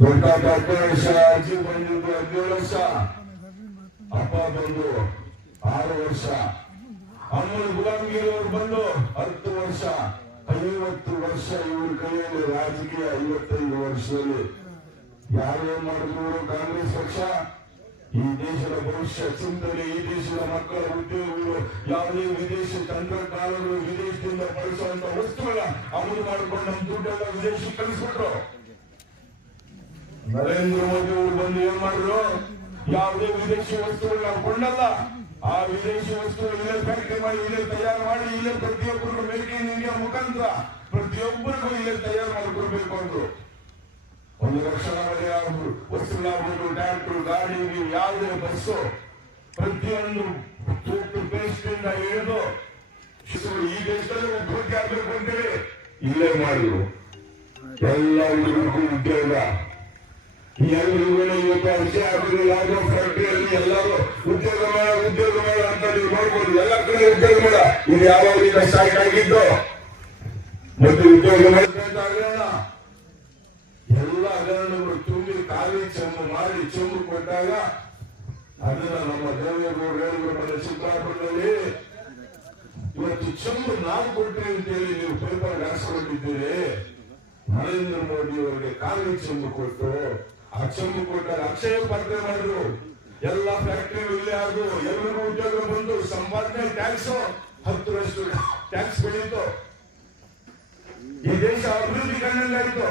ದೊಡ್ಡ 10 ವರ್ಷ, ಅಜ್ಜಿ ಬಂದಿದ್ದು 17 ವರ್ಷ, ಅಪ್ಪ ಬಂದು 6 ವರ್ಷ, ಅಮ್ಮನ ಗುಲಾಮಗಿರಿ ಅವರು ಬಂದು 10 ವರ್ಷ, 50 ವರ್ಷ ಇವ್ರ ಕೈಯಲ್ಲಿ ರಾಜಕೀಯ. 55 ವರ್ಷದಲ್ಲಿ ಯಾರೇನ್ ಮಾಡಿದ್ರು ಕಾಂಗ್ರೆಸ್ ಪಕ್ಷ ಈ ದೇಶದ ಭವಿಷ್ಯ ಚಿಂತನೆ, ಈ ದೇಶದ ಮಕ್ಕಳ ಉದ್ಯೋಗಗಳು, ಯಾವುದೇ ವಿದೇಶಿ ತಂತ್ರಜ್ಞಾನಗಳು, ವಿದೇಶದಿಂದ ಬಳಸುವಂತ ವಸ್ತುಗಳ ಆಮದು ಮಾಡಿಕೊಂಡು ನಮ್ಮ ದುಡ್ಡೆಲ್ಲ ವಿದೇಶಿ ಕಳಿಸ್ಬಿಟ್ರು. ನರೇಂದ್ರ ಮೋದಿ ಅವರು ಬಂದು ಏನ್ ಮಾಡಿದ್ರು? ಯಾವುದೇ ವಿದೇಶಿ ವಸ್ತುಗಳು ನಾವು ಕೊಂಡಲ್ಲ, ಆ ವಿದೇಶಿ ವಸ್ತುಗಳು ಇಲ್ಲೇ ಫ್ಯಾಕ್ಟರಿ ಮಾಡಿ, ಇಲ್ಲೇ ತಯಾರು ಮಾಡಿ, ಇಲ್ಲೇ ಪ್ರತಿಯೊಬ್ಬರಿಗೂ ಮೇಕ್ ಇನ್ ಇಂಡಿಯಾ ಮುಖಾಂತರ ಪ್ರತಿಯೊಬ್ಬರಿಗೂ ಇಲ್ಲೇ ತಯಾರು ಮಾಡಿಕೊಡ್ಬೇಕು ಅಂದ್ರು. 1 ಲಕ್ಷ ವಸ್ತುಗಳಾಗ್ಬೋದು, ಟ್ರ್ಯಾಕ್ಟರ್, ಗಾಡಿ, ಯಾವುದೇ ಬಸ್ಸು, ಪ್ರತಿಯೊಂದು ಟೂತ್ ಪೇಸ್ಟ್ ಇಂದ ಹಿಡಿದು ಈ ದೇಶದಲ್ಲಿ ಉದ್ಯೋಗ ಆಗ್ಬೇಕು ಅಂತೇಳಿ ಇಲ್ಲೇ ಮಾಡಿದ್ರು. ಎಲ್ಲ ಹುಡುಗರಿಗೂ ಉದ್ಯೋಗ. ಎಲ್ರಿಗೂ ಇವತ್ತು ಅರ್ಜಿ ಆಗಲಿಲ್ಲ, ಫ್ಯಾಕ್ಟರಿಯಲ್ಲಿ ಎಲ್ಲರೂ ಉದ್ಯೋಗ ಮೇಳ ಅಂತ ನೀವು ನೋಡ್ಬೋದು. ಎಲ್ಲ ಕಡೆ ಉದ್ಯೋಗ ಮೇಳ. ಇದು ಯಾವಾಗ ಸ್ಟಾರ್ಟ್ ಆಗಿದ್ದು ಮತ್ತು ಉದ್ಯೋಗ ಮೇಳ ಎಲ್ಲ ಹಗರಣಗಳು ತುಂಬಿ ಖಾಲಿ ಚೆಂಬು ಮಾಡಿ ಚೆಂಬು ಕೊಟ್ಟಾಗ ಅದನ್ನ ನಮ್ಮ ದೇವೇಗೌಡರು ಹೇಳಿದ್ರು ಚಿಕ್ಕಬಳ್ಳಾಪುರದಲ್ಲಿ, ಇವತ್ತು ಚೆಂಬು ನಾವು ಕೊಟ್ರಿ ಅಂತೇಳಿ ನೀವು ಪೇಪರ್ ಹಾಕಿಕೊಂಡಿದ್ದೀರಿ. ನರೇಂದ್ರ ಮೋದಿ ಅವರಿಗೆ ಖಾಲಿ ಚೆಂಬು ಕೊಟ್ಟು ಆ ಚೆಂಬು ಕೊಟ್ಟಾಗ ಅಕ್ಷಯ ಪಾತ್ರೆ ಮಾಡಿದ್ರು. ಎಲ್ಲ ಫ್ಯಾಕ್ಟರಿ ಇಲ್ಲೇ ಆದ್ರು, ಎಲ್ಲರಿಗೂ ಉದ್ಯೋಗ ಬಂದು, ಸಂಪಾದನೆ ಟ್ಯಾಕ್ಸ್ 10% ಟ್ಯಾಕ್ಸ್ ಬೆಳೀತು. ಈ ದೇಶ ಅಭಿವೃದ್ಧಿ ಕಂಡಂಗಾಯ್ತು.